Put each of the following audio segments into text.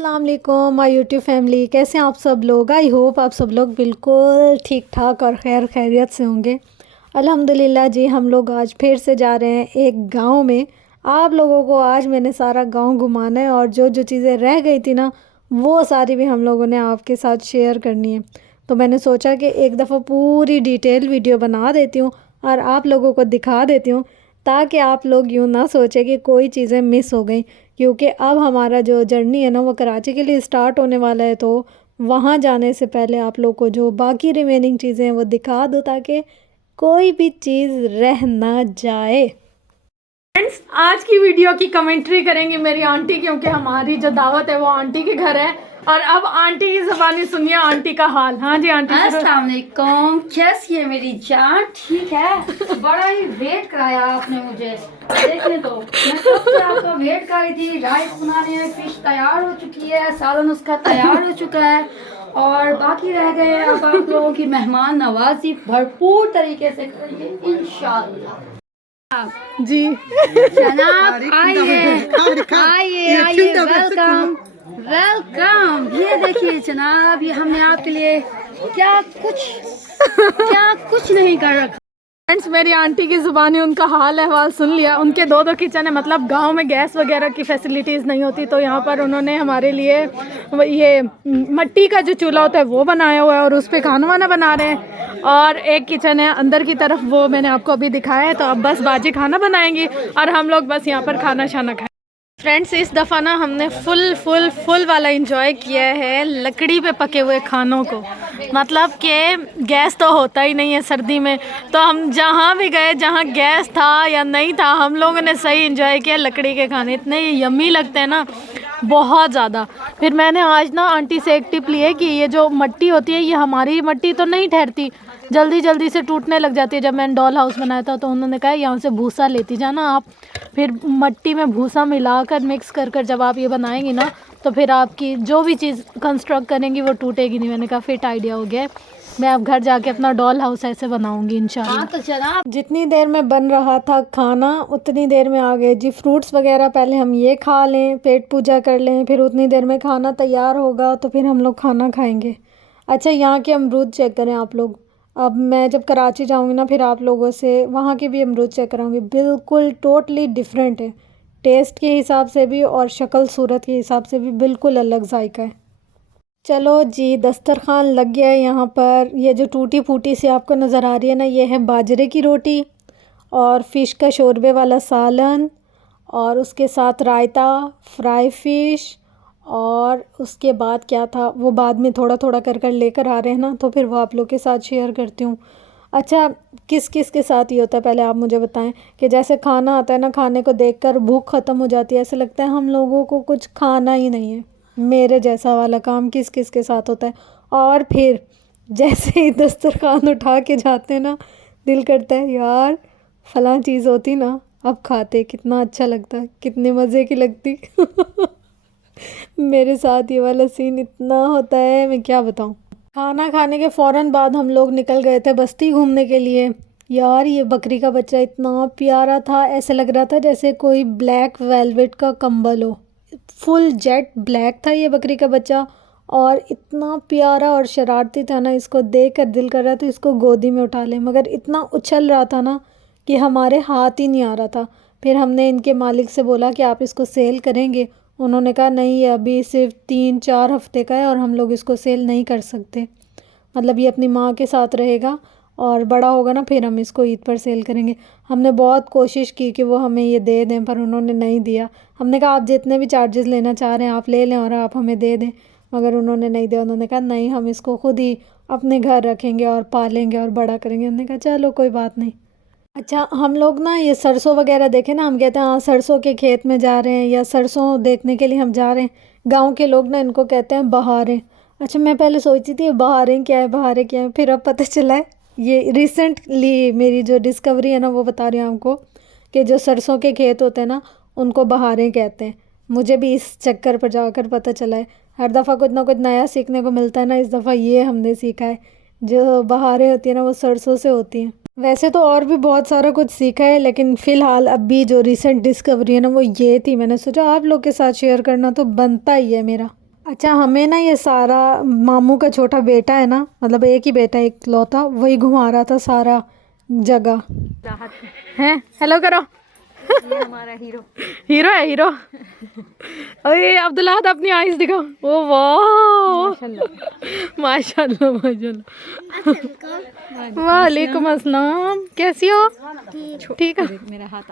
السلام علیکم مائی YouTube family, کیسے ہیں آپ سب لوگ؟ آئی ہوپ آپ سب لوگ بالکل ٹھیک ٹھاک اور خیر خیریت سے ہوں گے۔ الحمدللہ جی، ہم لوگ آج پھر سے جا رہے ہیں ایک گاؤں میں۔ آپ لوگوں کو آج میں نے سارا گاؤں گھمانا ہے اور جو جو چیزیں رہ گئی تھی نا، وہ ساری بھی ہم لوگوں نے آپ کے ساتھ شیئر کرنی ہے۔ تو میں نے سوچا کہ ایک دفعہ پوری ڈیٹیل ویڈیو بنا دیتی ہوں اور آپ لوگوں کو دکھا دیتی ہوں، تاکہ آپ لوگ یوں نہ سوچیں کہ کوئی چیزیں مس ہو گئیں، کیونکہ اب ہمارا جو جرنی ہے نا وہ کراچی کے لیے سٹارٹ ہونے والا ہے۔ تو وہاں جانے سے پہلے آپ لوگ کو جو باقی ریمیننگ چیزیں ہیں وہ دکھا دو، تاکہ کوئی بھی چیز رہ نہ جائے۔ فرینڈس، آج کی ویڈیو کی کمنٹری کریں گے میری آنٹی، کیونکہ ہماری جو دعوت ہے وہ آنٹی کے گھر ہے، اور اب آنٹی کی زبانی سنیے آنٹی کا حال۔ ہاں جی آنٹی، السلام علیکم، کیسی ہے میری جان؟ ٹھیک ہے؟ بڑا ہی ویٹ کرایا آپ نے مجھے، دیکھیں تو میں کب سے آپ کا ویٹ کر رہی تھی۔ رائس بنانے ہیں، فش تیار ہو چکی ہے، سالن اس کا تیار ہو چکا ہے، اور باقی رہ گئے اب آپ لوگوں کی مہمان نوازی بھرپور طریقے سے کریں گے انشاءاللہ۔ جی جناب آئیے آئیے آئیے، ویلکم ویلکم۔ یہ دیکھیے جناب، یہ ہم نے آپ کے لیے کیا کچھ نہیں کر رکھا۔ فرینڈس، میری آنٹی کی زبانی ان کا حال احوال سن لیا۔ ان کے دو کچن ہے، مطلب گاؤں میں گیس وغیرہ کی فیسلٹیز نہیں ہوتی، تو یہاں پر انہوں نے ہمارے لیے یہ مٹی کا جو چولہا ہوتا ہے وہ بنایا ہوا ہے، اور اس پہ کھانا وانا بنا رہے ہیں۔ اور ایک کچن ہے اندر کی طرف، وہ میں نے آپ کو ابھی دکھایا ہے۔ تو اب بس باجی کھانا بنائیں گی اور ہم لوگ بس یہاں پر کھانا شانا کھائیں۔ فرینڈس، اس دفعہ نا ہم نے فل والا انجوائے کیا ہے لکڑی پہ پکے ہوئے کھانوں کو۔ مطلب کہ گیس تو ہوتا ہی نہیں ہے سردی میں، تو ہم جہاں بھی گئے، جہاں گیس تھا یا نہیں تھا، ہم لوگوں نے صحیح انجوائے کیا۔ لکڑی کے کھانے اتنے یمی لگتے ہیں نا، بہت زیادہ۔ پھر میں نے آج نا آنٹی سے ایک ٹپ لی ہے کہ یہ جو مٹی ہوتی ہے، یہ ہماری مٹی تو نہیں ٹھہرتی، جلدی سے ٹوٹنے لگ جاتی ہے۔ جب میں نے ڈول ہاؤس بنایا تھا تو انہوں نے کہا یہاں سے بھوسا لیتی جانا آپ، پھر مٹی میں بھوسا ملا کر مکس کر جب آپ یہ بنائیں گی نا، تو پھر آپ کی جو بھی چیز کنسٹرکٹ کریں گی وہ ٹوٹے گی نہیں۔ میں نے کہا فٹ آئیڈیا ہو گیا ہے، میں اب گھر جا کے اپنا ڈول ہاؤس ایسے بناؤں گی انشاءاللہ۔ ہاں تو جناب، جتنی دیر میں بن رہا تھا کھانا، اتنی دیر میں آ گئے جی فروٹس وغیرہ۔ پہلے ہم یہ کھا لیں، پیٹ پوجا کر لیں، پھر اتنی دیر میں کھانا تیار ہوگا تو پھر ہم لوگ کھانا کھائیں گے۔ اچھا، یہاں کے امرود چیک کریں آپ لوگ۔ اب میں جب کراچی جاؤں گی نا، پھر آپ لوگوں سے وہاں کے بھی امرود چیک کراؤں گی۔ بالکل ٹوٹلی ڈیفرنٹ ہے، ٹیسٹ کے حساب سے بھی اور شکل صورت کے حساب سے بھی بالکل الگ ذائقہ ہے۔ چلو جی، دسترخوان لگ گیا ہے یہاں پر۔ یہ جو ٹوٹی پھوٹی سی آپ کو نظر آ رہی ہے نا، یہ ہے باجرے کی روٹی اور فش کا شوربے والا سالن، اور اس کے ساتھ رائتا، فرائی فش، اور اس کے بعد کیا تھا وہ بعد میں تھوڑا کر لے کر آ رہے ہیں نا، تو پھر وہ آپ لوگ کے ساتھ شیئر کرتی ہوں۔ اچھا، کس کے ساتھ یہ ہوتا ہے پہلے آپ مجھے بتائیں، کہ جیسے کھانا آتا ہے نا، کھانے کو دیکھ کر بھوک ختم ہو جاتی ہے، ایسے لگتا ہے ہم لوگوں کو کچھ کھانا ہی نہیں ہے۔ میرے جیسا والا کام کس کے ساتھ ہوتا ہے؟ اور پھر جیسے ہی دسترخوان اٹھا کے جاتے ہیں نا، دل کرتا ہے یار فلاں چیز ہوتی نا، اب کھاتے، کتنا اچھا لگتا، کتنے مزے کی لگتی۔ میرے ساتھ یہ والا سین اتنا ہوتا ہے، میں کیا بتاؤں۔ کھانا کھانے کے فوراً بعد ہم لوگ نکل گئے تھے بستی گھومنے کے لیے۔ یار یہ بکری کا بچہ اتنا پیارا تھا، ایسے لگ رہا تھا جیسے کوئی بلیک ویلویٹ کا کمبل ہو۔ فل جیٹ بلیک تھا یہ بکری کا بچہ، اور اتنا پیارا اور شرارتی تھا نا، اس کو دیکھ کر دل کر رہا تھا اس کو گودی میں اٹھا لیں، مگر اتنا اچھل رہا تھا نا کہ ہمارے ہاتھ ہی نہیں آ رہا تھا۔ پھر ہم نے ان کے مالک سے بولا کہ آپ اس کو سیل کریں گے؟ انہوں نے کہا نہیں، یہ ابھی صرف 3-4 ہفتے کا ہے اور ہم لوگ اس کو سیل نہیں کر سکتے، مطلب یہ اپنی ماں کے ساتھ رہے گا، اور بڑا ہوگا نا پھر ہم اس کو عید پر سیل کریں گے۔ ہم نے بہت کوشش کی کہ وہ ہمیں یہ دے دیں، پر انہوں نے نہیں دیا۔ ہم نے کہا آپ جتنے بھی چارجز لینا چاہ رہے ہیں آپ لے لیں اور آپ ہمیں دے دیں، مگر انہوں نے نہیں دیا۔ انہوں نے کہا نہیں، ہم اس کو خود ہی اپنے گھر رکھیں گے اور پالیں گے اور بڑا کریں گے۔ ہم نے کہا چلو کوئی بات نہیں۔ اچھا، ہم لوگ نا یہ سرسوں وغیرہ دیکھیں نا، ہم کہتے ہیں ہاں سرسوں کے کھیت میں جا رہے ہیں، یا سرسوں دیکھنے کے لیے ہم جا رہے ہیں۔ گاؤں کے لوگ نا ان کو کہتے ہیں بہاریں۔ اچھا، میں پہلے سوچتی تھی بہاریں کیا ہے، پھر اب پتہ چلا ہے یہ ریسنٹلی میری جو ڈسکوری ہے نا وہ بتا رہی ہوں آپ کو، کہ جو سرسوں کے کھیت ہوتے ہیں نا ان کو بہاریں کہتے ہیں۔ مجھے بھی اس چکر پر جا کر پتہ چلا ہے۔ ہر دفعہ کچھ نہ کچھ نیا سیکھنے کو ملتا ہے نا، اس دفعہ یہ ہم نے سیکھا ہے، جو بہاریں ہوتی ہیں نا وہ سرسوں سے ہوتی ہیں۔ ویسے تو اور بھی بہت سارا کچھ سیکھا ہے، لیکن فی الحال اب بھی جو ریسنٹ ڈسکوری ہے نا وہ یہ تھی، میں نے سوچا آپ لوگ کے ساتھ شیئر کرنا تو بنتا ہی ہے میرا۔ اچھا ہمیں نا یہ سارا ماموں کا چھوٹا بیٹا ہے نا، مطلب ایک ہی بیٹا ایک لوتا، وہی گھما رہا تھا سارا جگہ ہے۔ ہیلو کرو، یہ ہمارا ہیرو ہیرو ہے ہیرو۔ اوے عبداللہ اپنی آئیز دکھاؤ، او واہ ماشاء اللہ ماشاء اللہ۔ وعلیکم السلام، کیسی ہو؟ ٹھیک ہے۔ میرا ہاتھ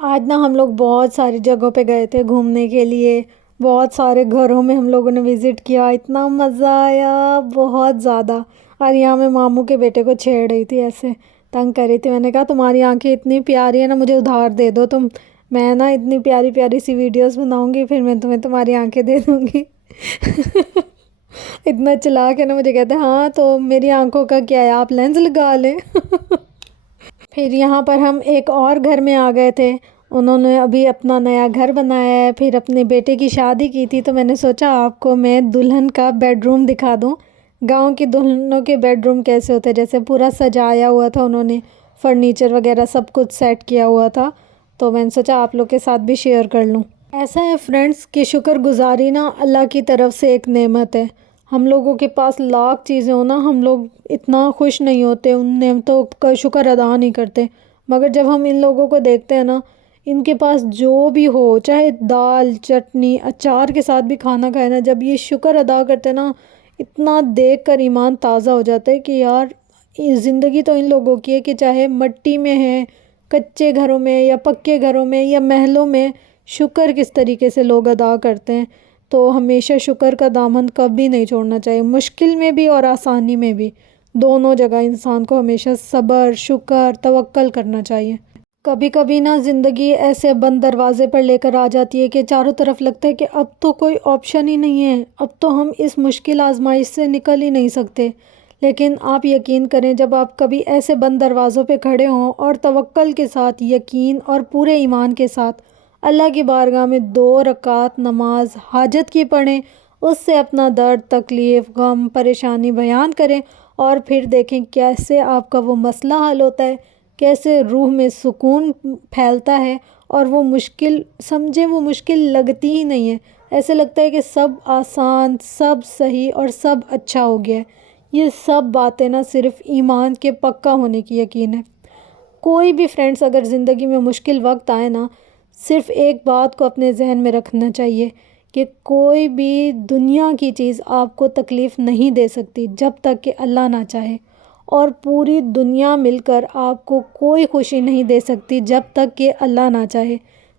آج نا ہم لوگ بہت ساری جگہوں پہ گئے تھے گھومنے کے لیے، بہت سارے گھروں میں ہم لوگوں نے وزٹ کیا، اتنا مزہ آیا بہت زیادہ۔ اور یہاں میں ماموں کے بیٹے کو چھیڑ رہی تھی، ایسے تنگ کر رہی تھی، میں نے کہا تمہاری آنکھیں اتنی پیاری ہیں نا، مجھے ادھار دے دو تم، میں نا اتنی پیاری پیاری سی ویڈیوز بناؤں گی، پھر میں تمہیں تمہاری آنکھیں دے دوں گی۔ اتنا چلاک ہے نا، مجھے کہتے ہیں ہاں تو میری آنکھوں کا کیا ہے، آپ لینز لگا لیں۔ پھر یہاں پر ہم ایک اور گھر میں آ گئے تھے، انہوں نے ابھی اپنا نیا گھر بنایا ہے، پھر اپنے بیٹے کی شادی کی تھی، تو میں نے سوچا آپ کو میں دلہن کا بیڈ روم دکھا دوں۔ گاؤں کی دلہنوں کے بیڈ روم کیسے ہوتے ہیں، جیسے پورا سجایا ہوا تھا انہوں نے، فرنیچر وغیرہ سب کچھ سیٹ کیا ہوا تھا، تو میں نے سوچا آپ لوگ کے ساتھ بھی شیئر کر لوں۔ ایسا ہے فرینڈس کہ شکر گزاری نا اللہ کی طرف سے ایک نعمت ہے۔ ہم لوگوں کے پاس لاکھ چیزیں ہو نا، ہم لوگ اتنا خوش نہیں ہوتے، ان نعمتوں کا شکر ادا نہیں کرتے، مگر جب ہم ان لوگوں کو دیکھتے ہیں نا، ان کے پاس جو بھی ہو، چاہے دال چٹنی اچار کے ساتھ بھی کھانا کھائے نا، جب یہ شکر ادا کرتے نا، اتنا دیکھ کر ایمان تازہ ہو جاتا ہے کہ یار یہ زندگی تو ان لوگوں کی ہے کہ چاہے مٹی میں ہے، کچے گھروں میں یا پکے گھروں میں یا محلوں میں، شکر کس طریقے سے لوگ ادا کرتے ہیں۔ تو ہمیشہ شکر کا دامن کبھی نہیں چھوڑنا چاہیے، مشکل میں بھی اور آسانی میں بھی، دونوں جگہ انسان کو ہمیشہ صبر شکر توکل کرنا چاہیے۔ کبھی کبھی نا زندگی ایسے بند دروازے پر لے کر آ جاتی ہے کہ چاروں طرف لگتا ہے کہ اب تو کوئی آپشن ہی نہیں ہے، اب تو ہم اس مشکل آزمائش سے نکل ہی نہیں سکتے، لیکن آپ یقین کریں جب آپ کبھی ایسے بند دروازوں پہ کھڑے ہوں اور توکل کے ساتھ، یقین اور پورے ایمان کے ساتھ اللہ کی بارگاہ میں 2 رکعت نماز حاجت کی پڑھیں، اس سے اپنا درد تکلیف غم پریشانی بیان کریں، اور پھر دیکھیں کیسے آپ کا وہ مسئلہ حل ہوتا ہے، کیسے روح میں سکون پھیلتا ہے، اور وہ مشکل سمجھیں وہ مشکل لگتی ہی نہیں ہے، ایسے لگتا ہے کہ سب آسان، سب صحیح اور سب اچھا ہو گیا ہے۔ یہ سب باتیں نا صرف ایمان کے پکا ہونے کی یقین ہے۔ کوئی بھی فرینڈس اگر زندگی میں مشکل وقت آئے نا، صرف ایک بات کو اپنے ذہن میں رکھنا چاہیے کہ کوئی بھی دنیا کی چیز آپ کو تکلیف نہیں دے سکتی جب تک کہ اللہ نہ چاہے، اور پوری دنیا مل کر آپ کو کوئی خوشی نہیں دے سکتی جب تک کہ اللہ نہ چاہے۔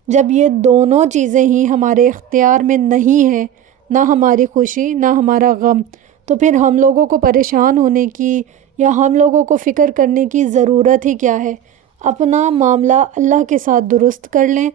جب یہ دونوں چیزیں ہی ہمارے اختیار میں نہیں ہیں، نہ ہماری خوشی نہ ہمارا غم، تو پھر ہم لوگوں کو پریشان ہونے کی یا ہم لوگوں کو فکر کرنے کی ضرورت ہی کیا ہے۔ اپنا معاملہ اللہ کے ساتھ درست کر لیں،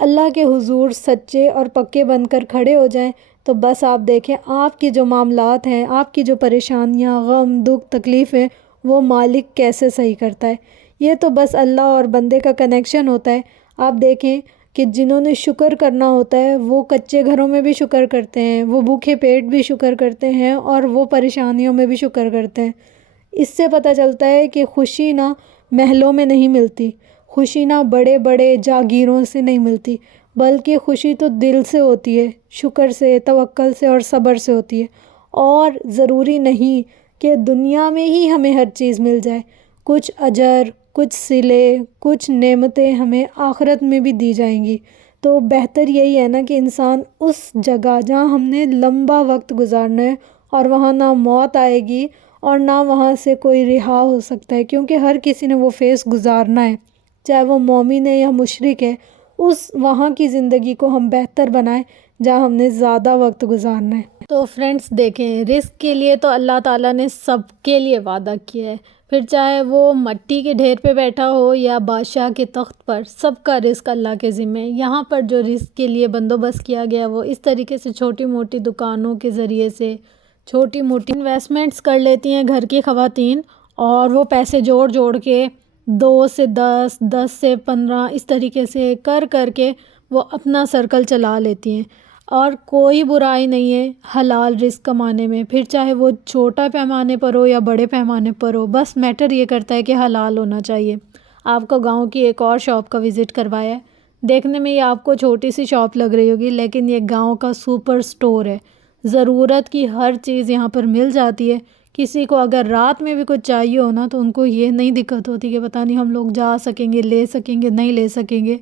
اللہ کے حضور سچے اور پکے بن کر کھڑے ہو جائیں، تو بس آپ دیکھیں آپ کی جو معاملات ہیں، آپ کی جو پریشانیاں غم دکھ تکلیف ہیں، وہ مالک کیسے صحیح کرتا ہے۔ یہ تو بس اللہ اور بندے کا کنیکشن ہوتا ہے۔ آپ دیکھیں کہ جنہوں نے شکر کرنا ہوتا ہے وہ کچے گھروں میں بھی شکر کرتے ہیں، وہ بھوکے پیٹ بھی شکر کرتے ہیں، اور وہ پریشانیوں میں بھی شکر کرتے ہیں۔ اس سے پتہ چلتا ہے کہ خوشی نہ محلوں میں نہیں ملتی، خوشی نہ بڑے بڑے جاگیروں سے نہیں ملتی، بلکہ خوشی تو دل سے ہوتی ہے، شکر سے توکل سے اور صبر سے ہوتی ہے۔ اور ضروری نہیں کہ دنیا میں ہی ہمیں ہر چیز مل جائے، کچھ اجر کچھ صلے کچھ نعمتیں ہمیں آخرت میں بھی دی جائیں گی۔ تو بہتر یہی ہے نا کہ انسان اس جگہ جہاں ہم نے لمبا وقت گزارنا ہے، اور وہاں نہ موت آئے گی اور نہ وہاں سے کوئی رہا ہو سکتا ہے، کیونکہ ہر کسی نے وہ فیس گزارنا ہے، چاہے وہ مومن ہے یا مشرک ہے، اس وہاں کی زندگی کو ہم بہتر بنائیں جہاں ہم نے زیادہ وقت گزارنا ہے۔ تو فرینڈس دیکھیں، رزق کے لیے تو اللہ تعالیٰ نے سب کے لیے وعدہ کیا ہے، پھر چاہے وہ مٹی کے ڈھیر پہ بیٹھا ہو یا بادشاہ کے تخت پر، سب کا رزق اللہ کے ذمہ ہے۔ یہاں پر جو رزق کے لیے بندوبست کیا گیا وہ اس طریقے سے چھوٹی موٹی دکانوں کے ذریعے سے چھوٹی موٹی انویسٹمنٹس کر لیتی ہیں گھر کی خواتین، اور وہ پیسے جوڑ جوڑ کے 2 سے 10 10 سے 15 اس طریقے سے کر کر کے وہ اپنا سرکل چلا لیتی ہیں، اور کوئی برائی نہیں ہے حلال رزق کمانے میں، پھر چاہے وہ چھوٹا پیمانے پر ہو یا بڑے پیمانے پر ہو، بس میٹر یہ کرتا ہے کہ حلال ہونا چاہیے۔ آپ کو گاؤں کی ایک اور شاپ کا وزٹ کروایا ہے، دیکھنے میں یہ آپ کو چھوٹی سی شاپ لگ رہی ہوگی، لیکن یہ گاؤں کا سپر سٹور ہے۔ ضرورت کی ہر چیز یہاں پر مل جاتی ہے. کسی کو اگر رات میں بھی کچھ چاہیے ہو نا تو ان کو یہ نہیں دقت ہوتی کہ پتہ نہیں ہم لوگ جا سکیں گے، لے سکیں گے، نہیں لے سکیں گے.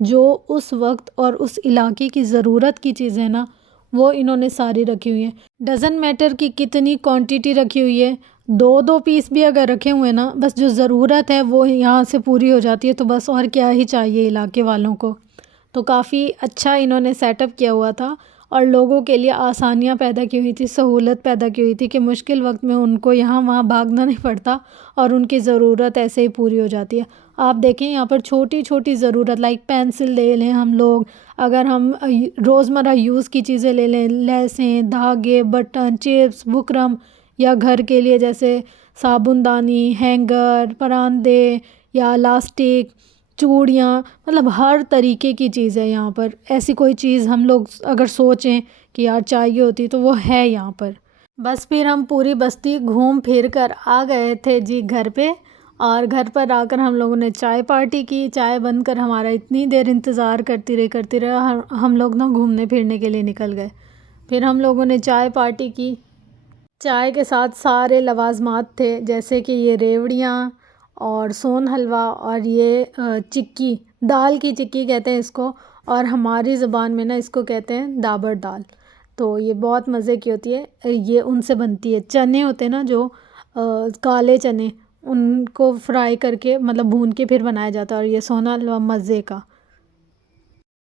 جو اس وقت اور اس علاقے کی ضرورت کی چیزیں نا وہ انہوں نے ساری رکھی ہوئی ہیں. ڈزنٹ میٹر کی کتنی کوانٹیٹی رکھی ہوئی ہے، 2 پیس بھی اگر رکھے ہوئے نا بس جو ضرورت ہے وہ یہاں سے پوری ہو جاتی ہے. تو بس اور کیا ہی چاہیے علاقے والوں کو. تو کافی اچھا انہوں نے سیٹ اپ کیا ہوا تھا اور لوگوں کے لیے آسانیاں پیدا کی ہوئی تھی، سہولت پیدا کی ہوئی تھی کہ مشکل وقت میں ان کو یہاں وہاں بھاگنا نہیں پڑتا اور ان کی ضرورت ایسے ہی پوری ہو جاتی ہے. آپ دیکھیں یہاں پر چھوٹی چھوٹی ضرورت لائک پینسل لے لیں ہم لوگ، اگر ہم روزمرہ یوز کی چیزیں لے لیں، لیسیں، دھاگے، بٹن، چپس، بکرم، یا گھر کے لیے جیسے صابن دانی، ہینگر، پراندے یا لاسٹک، چوڑیاں، مطلب ہر طریقے کی چیز ہے یہاں پر. ایسی کوئی چیز ہم لوگ اگر سوچیں کہ یار چاہیے ہوتی تو وہ ہے یہاں پر. بس پھر ہم پوری بستی گھوم پھر کر آ گئے تھے جی گھر پہ، اور گھر پر آ کر ہم لوگوں نے چائے پارٹی کی. چائے بن کر ہمارا اتنی دیر انتظار کرتی رہے ہم لوگ نا گھومنے پھرنے کے لیے نکل گئے. پھر ہم لوگوں نے چائے پارٹی کی. چائے کے ساتھ سارے لوازمات تھے جیسے کہ یہ ریوڑیاں اور سون حلوہ اور یہ چکی، دال کی چکی کہتے ہیں اس کو، اور ہماری زبان میں نا اس کو کہتے ہیں دابڑ دال. تو یہ بہت مزے کی ہوتی ہے. یہ ان سے بنتی ہے، چنے ہوتے ہیں نا جو کالے چنے، ان کو فرائی کر کے مطلب بھون کے پھر بنایا جاتا ہے. اور یہ سونا حلوہ مزے کا.